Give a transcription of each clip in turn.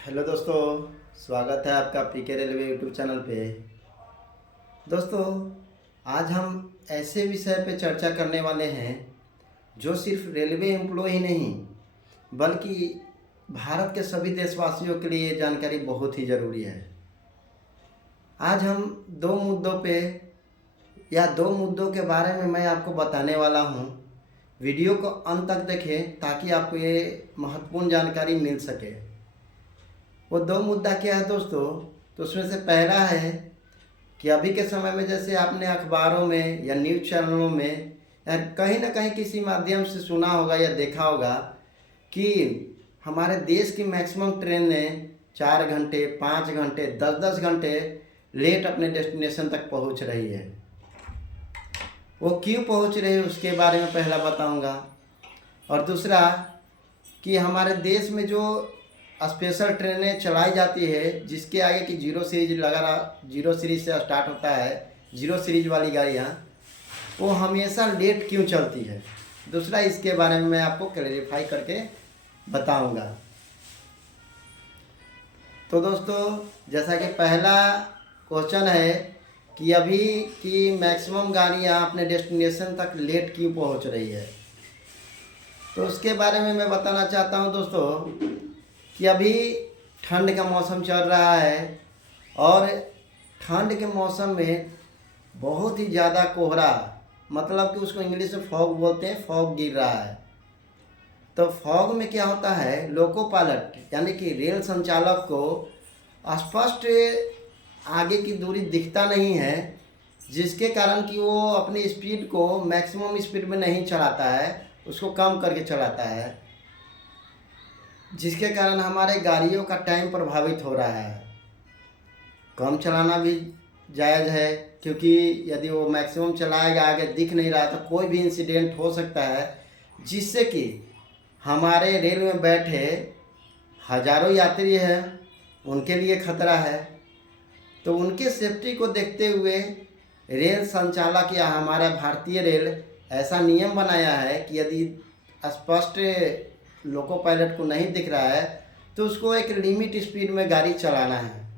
Hello दोस्तों, स्वागत है आपका पीके रेलवे यूट्यूब चैनल पे। दोस्तों, आज हम ऐसे विषय पे चर्चा करने वाले हैं जो सिर्फ रेलवे एम्प्लॉय ही नहीं बल्कि भारत के सभी देशवासियों के लिए ये जानकारी बहुत ही ज़रूरी है। आज हम दो मुद्दों के बारे में मैं आपको बताने वाला हूँ। वीडियो को अंत तक देखें ताकि आपको ये महत्वपूर्ण जानकारी मिल सके। वो दो मुद्दा क्या है दोस्तों? तो उसमें से पहला है कि अभी के समय में जैसे आपने अखबारों में या न्यूज़ चैनलों में या कहीं ना कहीं किसी माध्यम से सुना होगा या देखा होगा कि हमारे देश की मैक्सिमम ट्रेनें 4 घंटे, 5 घंटे, 10-10 घंटे लेट अपने डेस्टिनेशन तक पहुंच रही है। वो क्यों पहुंच रही है उसके बारे में पहला बताऊंगा। और दूसरा कि हमारे देश में जो स्पेशल ट्रेनें चलाई जाती है जिसके आगे की जीरो सीरीज से स्टार्ट होता है, जीरो सीरीज वाली गाड़ियाँ, वो हमेशा लेट क्यों चलती है। दूसरा इसके बारे में मैं आपको क्लैरिफाई करके बताऊंगा। तो दोस्तों, जैसा कि पहला क्वेश्चन है कि अभी की मैक्सिमम गाड़ियाँ अपने डेस्टिनेशन तक लेट क्यों पहुंच रही है, तो उसके बारे में मैं बताना चाहता हूं दोस्तों कि अभी ठंड का मौसम चल रहा है और ठंड के मौसम में बहुत ही ज़्यादा कोहरा, मतलब कि उसको इंग्लिश में फॉग बोलते हैं, फॉग गिर रहा है। तो फॉग में क्या होता है, लोको पायलट यानी कि रेल संचालक को स्पष्ट आगे की दूरी दिखता नहीं है, जिसके कारण कि वो अपनी स्पीड को मैक्सिमम स्पीड में नहीं चलाता है, उसको कम करके चलाता है, जिसके कारण हमारे गाड़ियों का टाइम प्रभावित हो रहा है। कम चलाना भी जायज़ है, क्योंकि यदि वो मैक्सिमम चलाएगा, आगे दिख नहीं रहा, तो कोई भी इंसिडेंट हो सकता है जिससे कि हमारे रेल में बैठे हजारों यात्री हैं, उनके लिए खतरा है। तो उनके सेफ्टी को देखते हुए रेल संचालक या हमारा भारतीय रेल ऐसा नियम बनाया है कि यदि स्पष्ट लोको पायलट को नहीं दिख रहा है तो उसको एक लिमिट स्पीड में गाड़ी चलाना है।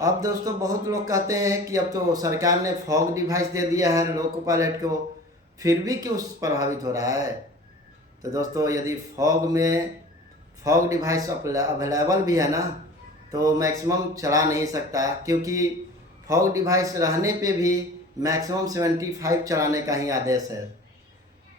अब दोस्तों, बहुत लोग कहते हैं कि अब तो सरकार ने फॉग डिवाइस दे दिया है लोको पायलट को, फिर भी क्यों प्रभावित हो रहा है। तो दोस्तों, यदि फॉग डिवाइस अवेलेबल भी है ना, तो मैक्सिमम चला नहीं सकता, क्योंकि फॉग डिवाइस रहने पे भी मैक्सिमम 75 चलाने का ही आदेश है।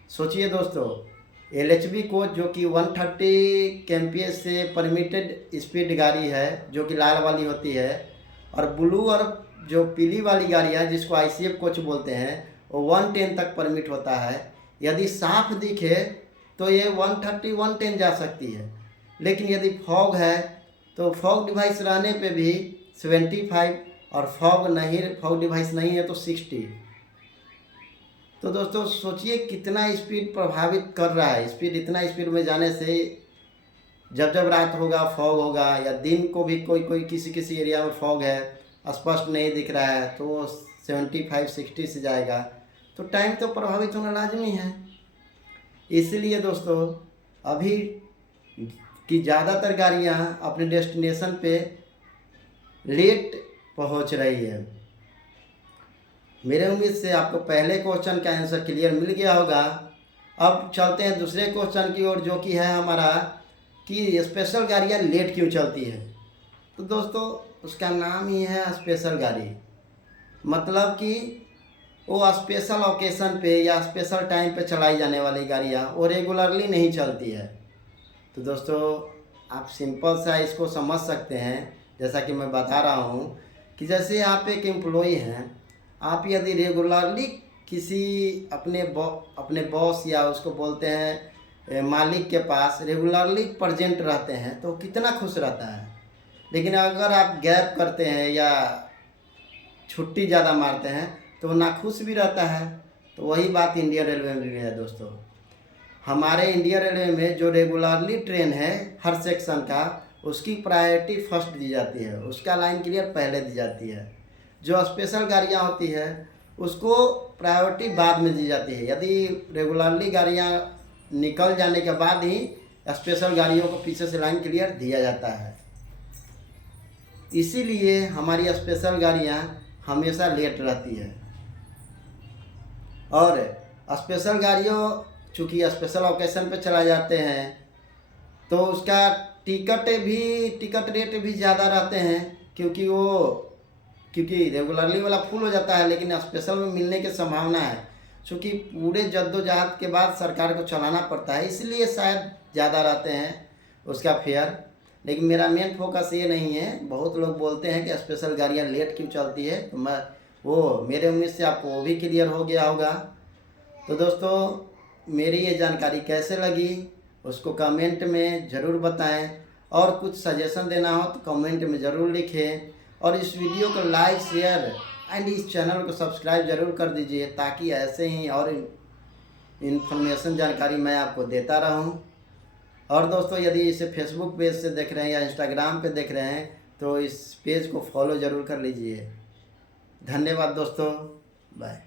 सोचिए दोस्तों, LHB कोच जो कि 130 kmph से परमिटेड स्पीड गाड़ी है, जो कि लाल वाली होती है, और ब्लू और जो पीली वाली गाड़ियाँ जिसको ICF कोच बोलते हैं, वो 110 तक परमिट होता है। यदि साफ दिखे तो ये 130 110 जा सकती है, लेकिन यदि फॉग है तो फॉग डिवाइस रहने पे भी 75, और फॉग डिवाइस नहीं है तो 60। तो दोस्तों, सोचिए कितना स्पीड प्रभावित कर रहा है। स्पीड इतना स्पीड में जाने से जब जब रात होगा फॉग होगा, या दिन को भी कोई किसी एरिया में फॉग है, स्पष्ट नहीं दिख रहा है, तो 75-60 से जाएगा, तो टाइम तो प्रभावित होना लाजमी है। इसलिए दोस्तों, अभी की ज़्यादातर गाड़ियाँ अपने डेस्टिनेशन पे लेट पहुंच रही है। मेरे उम्मीद से आपको पहले क्वेश्चन का आंसर क्लियर मिल गया होगा। अब चलते हैं दूसरे क्वेश्चन की ओर, जो कि है हमारा कि स्पेशल गाड़ियाँ लेट क्यों चलती है। तो दोस्तों, उसका नाम ही है स्पेशल गाड़ी, मतलब कि वो स्पेशल ओकेशन पे या स्पेशल टाइम पे चलाई जाने वाली गाड़ियाँ वो रेगुलरली नहीं चलती है। तो दोस्तों, आप सिंपल सा इसको समझ सकते हैं, जैसा कि मैं बता रहा हूँ कि जैसे आप एक एम्प्लॉई हैं, आप यदि रेगुलरली किसी अपने बॉस या उसको बोलते हैं मालिक के पास रेगुलरली प्रेजेंट रहते हैं तो कितना खुश रहता है। लेकिन अगर आप गैप करते हैं या छुट्टी ज़्यादा मारते हैं तो नाखुश भी रहता है। तो वही बात इंडियन रेलवे में भी है दोस्तों। हमारे इंडियन रेलवे में जो रेगुलरली ट्रेन है हर सेक्शन का, उसकी प्रायोरिटी फर्स्ट दी जाती है, उसका लाइन क्लियर पहले दी जाती है। जो स्पेशल गाड़ियाँ होती है उसको प्रायोरिटी बाद में दी जाती है। यदि रेगुलरली गाड़ियाँ निकल जाने के बाद ही स्पेशल गाड़ियों को पीछे से लाइन क्लियर दिया जाता है। इसीलिए हमारी स्पेशल गाड़ियाँ हमेशा लेट रहती है। और स्पेशल गाड़ियों चूँकि स्पेशल ओकेशन पे चला जाते हैं तो उसका टिकट रेट भी ज़्यादा रहते हैं, क्योंकि रेगुलरली वाला फुल हो जाता है, लेकिन स्पेशल में मिलने की संभावना है। चूँकि पूरे जद्दोजहद के बाद सरकार को चलाना पड़ता है, इसलिए शायद ज़्यादा रहते हैं उसका फेयर। लेकिन मेरा मेन फोकस ये नहीं है। बहुत लोग बोलते हैं कि स्पेशल गाड़ियाँ लेट क्यों चलती है, तो मेरे उम्मीद से आपको वो भी क्लियर हो गया होगा। तो दोस्तों मेरी ये जानकारी कैसे लगी उसको कमेंट में ज़रूर बताएं, और कुछ सजेशन देना हो तो कमेंट में ज़रूर लिखें, और इस वीडियो को लाइक शेयर एंड इस चैनल को सब्सक्राइब ज़रूर कर दीजिए, ताकि ऐसे ही और इन्फॉर्मेशन जानकारी मैं आपको देता रहूं। और दोस्तों यदि इसे फेसबुक पेज से देख रहे हैं या इंस्टाग्राम पे देख रहे हैं तो इस पेज को फॉलो ज़रूर कर लीजिए। धन्यवाद दोस्तों, बाय।